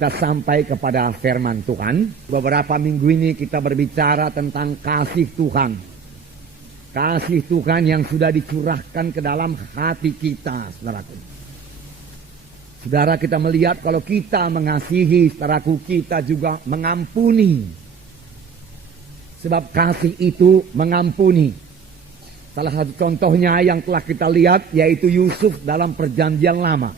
kita sampai kepada firman Tuhan. Beberapa minggu ini kita berbicara tentang kasih Tuhan. Kasih Tuhan yang sudah dicurahkan ke dalam hati kita, saudaraku. Saudara, kita melihat kalau kita mengasihi, saudaraku, kita juga mengampuni. Sebab kasih itu mengampuni. Salah satu contohnya yang telah kita lihat yaitu Yusuf dalam perjanjian lama.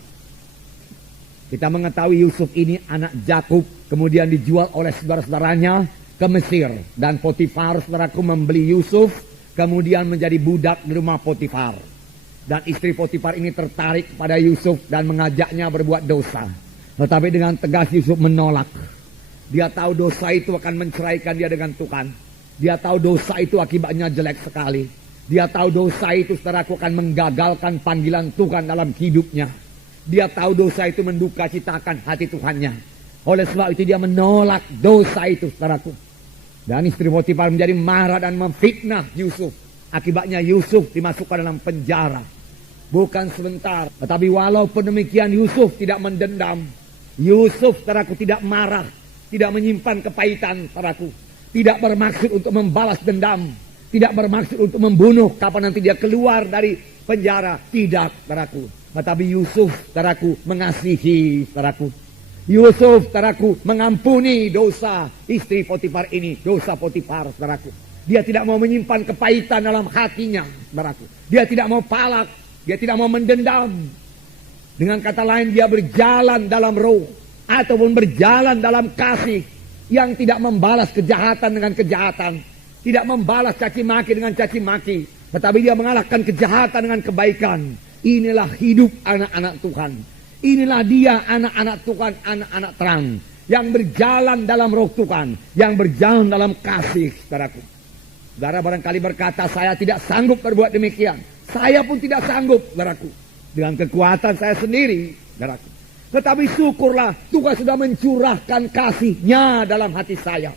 Kita mengetahui Yusuf ini anak Yakub, kemudian dijual oleh saudara-saudaranya ke Mesir. Dan Potifar, saudaraku, membeli Yusuf, kemudian menjadi budak di rumah Potifar. Dan istri Potifar ini tertarik pada Yusuf dan mengajaknya berbuat dosa. Tetapi dengan tegas Yusuf menolak. Dia tahu dosa itu akan menceraikan dia dengan Tuhan. Dia tahu dosa itu akibatnya jelek sekali. Dia tahu dosa itu, saudaraku, akan menggagalkan panggilan Tuhan dalam hidupnya. Dia tahu dosa itu menduka citakan hati Tuhannya. Oleh sebab itu dia menolak dosa itu, saudaraku. Dan istri Potifar menjadi marah dan memfitnah Yusuf. Akibatnya Yusuf dimasukkan dalam penjara. Bukan sebentar, tetapi walaupun demikian Yusuf tidak mendendam. Yusuf, saudaraku, tidak marah, tidak menyimpan kepahitan, saudaraku. Tidak bermaksud untuk membalas dendam. Tidak bermaksud untuk membunuh kapan nanti dia keluar dari penjara. Tidak, saudaraku. Tetapi Yusuf, saudaraku, mengasihi, saudaraku. Yusuf, saudaraku, mengampuni dosa istri Potifar ini. Dosa Potifar, saudaraku. Dia tidak mau menyimpan kepahitan dalam hatinya, saudaraku. Dia tidak mau palak. Dia tidak mau mendendam. Dengan kata lain, dia berjalan dalam roh. Ataupun berjalan dalam kasih. Yang tidak membalas kejahatan dengan kejahatan. Tidak membalas caci maki dengan caci maki. Tetapi dia mengalahkan kejahatan dengan kebaikan. Inilah hidup anak-anak Tuhan. Inilah dia anak-anak Tuhan, anak-anak terang. Yang berjalan dalam roh Tuhan. Yang berjalan dalam kasih, saudaraku. Saudara barangkali berkata, saya tidak sanggup berbuat demikian. Saya pun tidak sanggup, saudaraku. Dengan kekuatan saya sendiri, saudaraku. Tetapi syukurlah Tuhan sudah mencurahkan kasih-Nya dalam hati saya.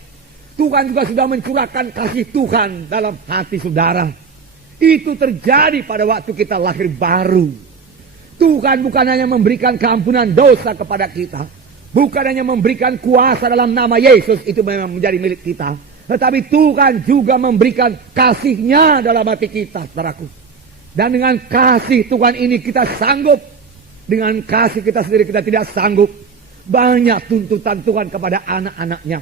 Tuhan juga sudah mencurahkan kasih Tuhan dalam hati saudara. Itu terjadi pada waktu kita lahir baru. Tuhan bukan hanya memberikan keampunan dosa kepada kita. Bukan hanya memberikan kuasa dalam nama Yesus, itu memang menjadi milik kita. Tetapi Tuhan juga memberikan kasih-Nya dalam hati kita, saudaraku. Dan dengan kasih Tuhan ini kita sanggup. Dengan kasih kita sendiri kita tidak sanggup. Banyak tuntutan Tuhan kepada anak-anaknya.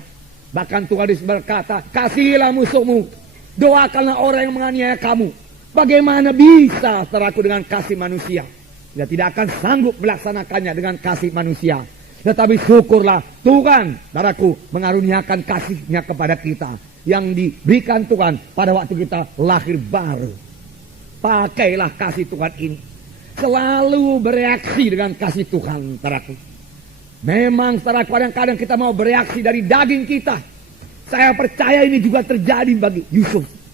Bahkan Tuhan berkata, kasihilah musuhmu. Doakanlah orang yang menganiaya kamu. Bagaimana bisa, saudaraku, dengan kasih manusia? Dia tidak akan sanggup melaksanakannya dengan kasih manusia. Tetapi syukurlah Tuhan, saudaraku, mengaruniakan kasih-Nya kepada kita. Yang diberikan Tuhan pada waktu kita lahir baru. Pakailah kasih Tuhan ini. Selalu bereaksi dengan kasih Tuhan, saudaraku. Memang, saudaraku, kadang-kadang kita mau bereaksi dari daging kita. Saya percaya ini juga terjadi bagi Yusuf.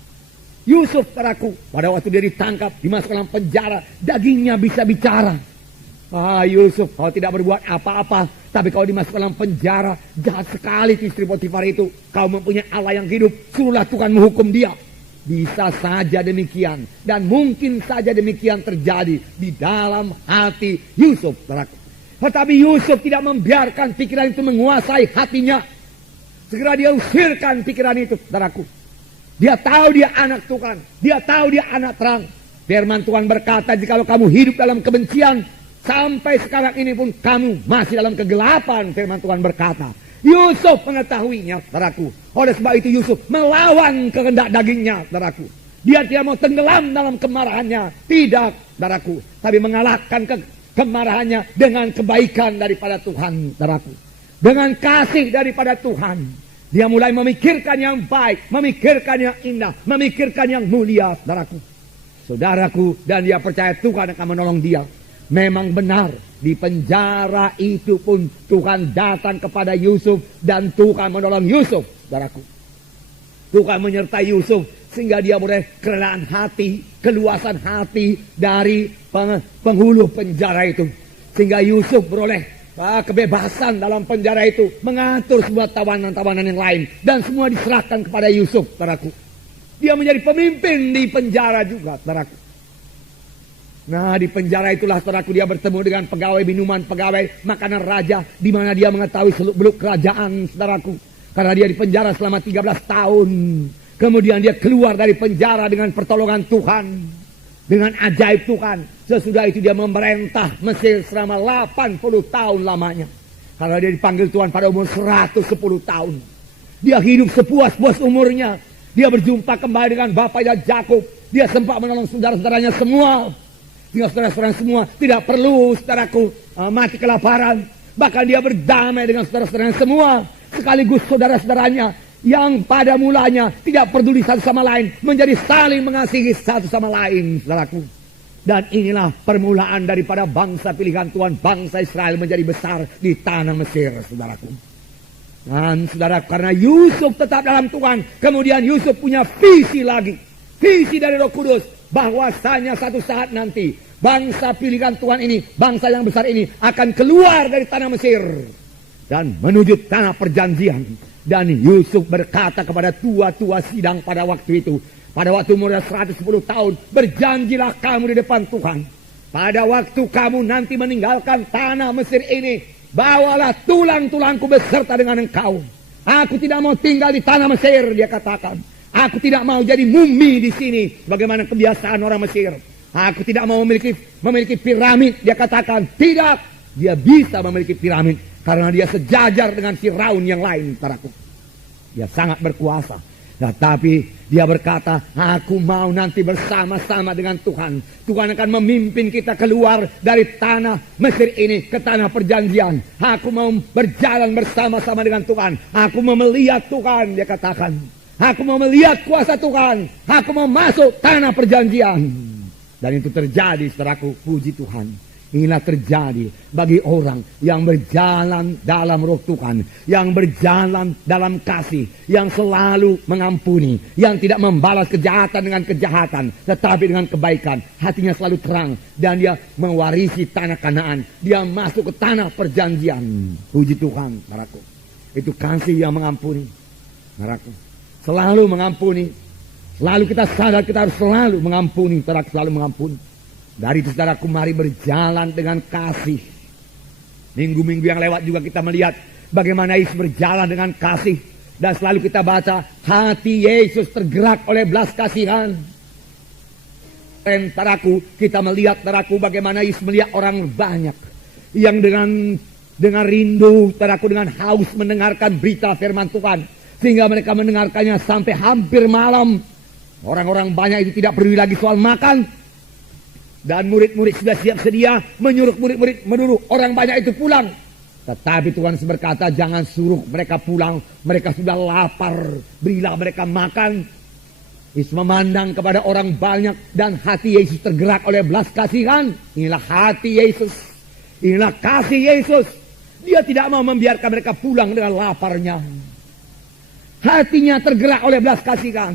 Yusuf, saudaraku, pada waktu dia ditangkap, dimasukkan dalam penjara, dagingnya bisa bicara. Yusuf, kau tidak berbuat apa-apa, tapi kau dimasukkan dalam penjara, jahat sekali istri Potifar itu. Kau mempunyai Allah yang hidup, suruhlah Tuhan menghukum dia. Bisa saja demikian, dan mungkin saja demikian terjadi di dalam hati Yusuf, saudaraku. Tetapi Yusuf tidak membiarkan pikiran itu menguasai hatinya. Segera dia usirkan pikiran itu, saudaraku. Dia tahu dia anak Tuhan. Dia tahu dia anak terang. Firman Tuhan berkata, jikalau kamu hidup dalam kebencian, sampai sekarang ini pun kamu masih dalam kegelapan. Firman Tuhan berkata. Yusuf mengetahuinya, saudaraku. Oleh sebab itu Yusuf melawan kehendak dagingnya, saudaraku. Dia tidak mau tenggelam dalam kemarahannya. Tidak, saudaraku. Tapi mengalahkan kemarahannya dengan kebaikan daripada Tuhan, saudaraku. Dengan kasih daripada Tuhan. Dia mulai memikirkan yang baik, memikirkan yang indah, memikirkan yang mulia, saudaraku. Saudaraku, dan dia percaya Tuhan akan menolong dia. Memang benar, di penjara itu pun Tuhan datang kepada Yusuf dan Tuhan menolong Yusuf, saudaraku. Tuhan menyertai Yusuf sehingga dia boleh kerelaan hati, keluasan hati dari penghulu penjara itu. Sehingga Yusuf beroleh kebebasan dalam penjara itu, mengatur sebuah tawanan-tawanan yang lain, dan semua diserahkan kepada Yusuf, saudaraku. Dia menjadi pemimpin di penjara juga, saudaraku. Nah, di penjara itulah saudaraku dia bertemu dengan pegawai minuman, pegawai makanan raja, di mana dia mengetahui seluk-beluk kerajaan, saudaraku. Karena dia di penjara selama 13 tahun. Kemudian dia keluar dari penjara dengan pertolongan Tuhan, dengan ajaib Tuhan. Sesudah itu dia memerintah Mesir selama 80 tahun lamanya. Karena dia dipanggil Tuhan pada umur 110 tahun. Dia hidup sepuas-puas umurnya. Dia berjumpa kembali dengan bapaknya Yakub. Dia sempat menolong saudara-saudaranya semua. Tinggal saudara-saudara semua tidak perlu saudaraku mati kelaparan. Bahkan dia berdamai dengan saudara-saudaranya semua. Sekaligus saudara-saudaranya yang pada mulanya tidak peduli satu sama lain menjadi saling mengasihi satu sama lain, saudaraku. Dan inilah permulaan daripada bangsa pilihan Tuhan, bangsa Israel menjadi besar di tanah Mesir, saudaraku. Dan saudara, karena Yusuf tetap dalam Tuhan, kemudian Yusuf punya visi lagi. Visi dari Roh Kudus, bahwasanya satu saat nanti bangsa pilihan Tuhan ini, bangsa yang besar ini akan keluar dari tanah Mesir dan menuju tanah perjanjian. Dan Yusuf berkata kepada tua-tua sidang pada waktu itu, pada waktu umurnya 110 tahun, berjanjilah kamu di depan Tuhan. Pada waktu kamu nanti meninggalkan tanah Mesir ini, bawalah tulang-tulangku beserta dengan engkau. Aku tidak mau tinggal di tanah Mesir, dia katakan. Aku tidak mau jadi mumi di sini, bagaimana kebiasaan orang Mesir. Aku tidak mau memiliki piramid, dia katakan. Tidak, dia bisa memiliki piramid karena dia sejajar dengan Firaun yang lain, saudaraku. Dia sangat berkuasa. Nah, tapi dia berkata, aku mau nanti bersama-sama dengan Tuhan. Tuhan akan memimpin kita keluar dari tanah Mesir ini ke tanah perjanjian. Aku mau berjalan bersama-sama dengan Tuhan. Aku mau melihat Tuhan, dia katakan. Aku mau melihat kuasa Tuhan. Aku mau masuk tanah perjanjian. Dan itu terjadi, saudaraku, puji Tuhan. Inilah terjadi bagi orang yang berjalan dalam Roh Tuhan, yang berjalan dalam kasih, yang selalu mengampuni, yang tidak membalas kejahatan dengan kejahatan, tetapi dengan kebaikan. Hatinya selalu terang dan dia mewarisi tanah Kanaan. Dia masuk ke tanah perjanjian. Puji Tuhan, saudaraku. Itu kasih yang mengampuni, saudaraku. Selalu mengampuni. Lalu kita sadar kita harus selalu mengampuni, saudaraku, selalu mengampuni. Dari itu, saudaraku, mari berjalan dengan kasih. Minggu-minggu yang lewat juga kita melihat bagaimana Yesus berjalan dengan kasih. Dan selalu kita baca, hati Yesus tergerak oleh belas kasihan. Dan saudaraku, kita melihat, saudaraku, bagaimana Yesus melihat orang banyak yang dengan rindu, saudaraku, dengan haus mendengarkan berita firman Tuhan. Sehingga mereka mendengarkannya sampai hampir malam. Orang-orang banyak itu tidak peduli lagi soal makan. Dan murid-murid sudah siap sedia menyuruh murid-murid menyuruh orang banyak itu pulang. Tetapi Tuhan berkata, jangan suruh mereka pulang. Mereka sudah lapar. Berilah mereka makan. Yesus memandang kepada orang banyak dan hati Yesus tergerak oleh belas kasihan. Inilah hati Yesus. Inilah kasih Yesus. Dia tidak mau membiarkan mereka pulang dengan laparnya. Hatinya tergerak oleh belas kasihan.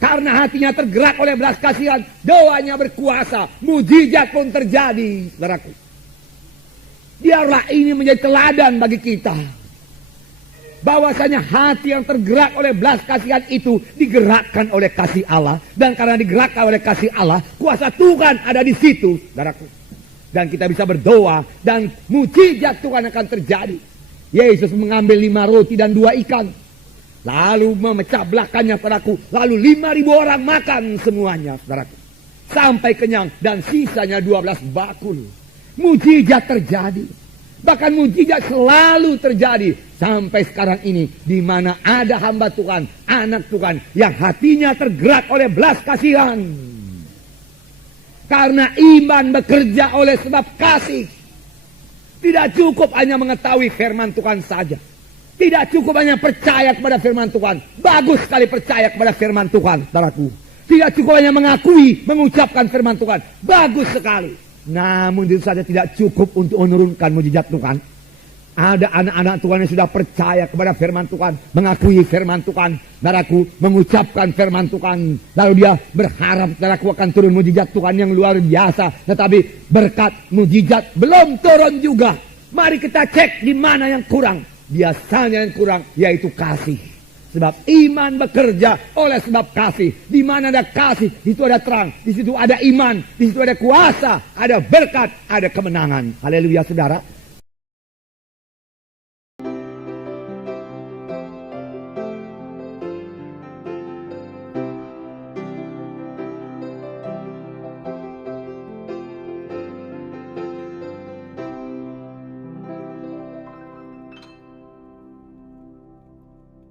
Karena hatinya tergerak oleh belas kasihan, doanya berkuasa, mujizat pun terjadi, saudaraku. Biarlah ini menjadi teladan bagi kita. Bahwasanya hati yang tergerak oleh belas kasihan itu digerakkan oleh kasih Allah. Dan karena digerakkan oleh kasih Allah, kuasa Tuhan ada di situ, saudaraku. Dan kita bisa berdoa dan mujizat Tuhan akan terjadi. Yesus mengambil 5 roti dan 2 ikan. Lalu memecah belahkannya, saudaraku. Lalu 5.000 orang makan semuanya, saudaraku. Sampai kenyang dan sisanya 12 bakul. Mujizat terjadi. Bahkan mujizat selalu terjadi sampai sekarang ini, di mana ada hamba Tuhan, anak Tuhan yang hatinya tergerak oleh belas kasihan. Karena iman bekerja oleh sebab kasih. Tidak cukup hanya mengetahui firman Tuhan saja. Tidak cukup hanya percaya kepada firman Tuhan. Bagus sekali percaya kepada firman Tuhan, saudaraku. Tidak cukup hanya mengakui, mengucapkan firman Tuhan. Bagus sekali. Namun itu saja tidak cukup untuk menurunkan mujizat Tuhan. Ada anak-anak Tuhan yang sudah percaya kepada firman Tuhan, mengakui firman Tuhan, saudaraku, mengucapkan firman Tuhan. Lalu dia berharap, saudaraku, akan turun mujizat Tuhan yang luar biasa. Tetapi berkat mujizat belum turun juga. Mari kita cek di mana yang kurang. Biasanya yang kurang yaitu kasih. Sebab iman bekerja oleh sebab kasih. Di mana ada kasih, di situ ada terang. Di situ ada iman, di situ ada kuasa, ada berkat, ada kemenangan. Haleluya saudara.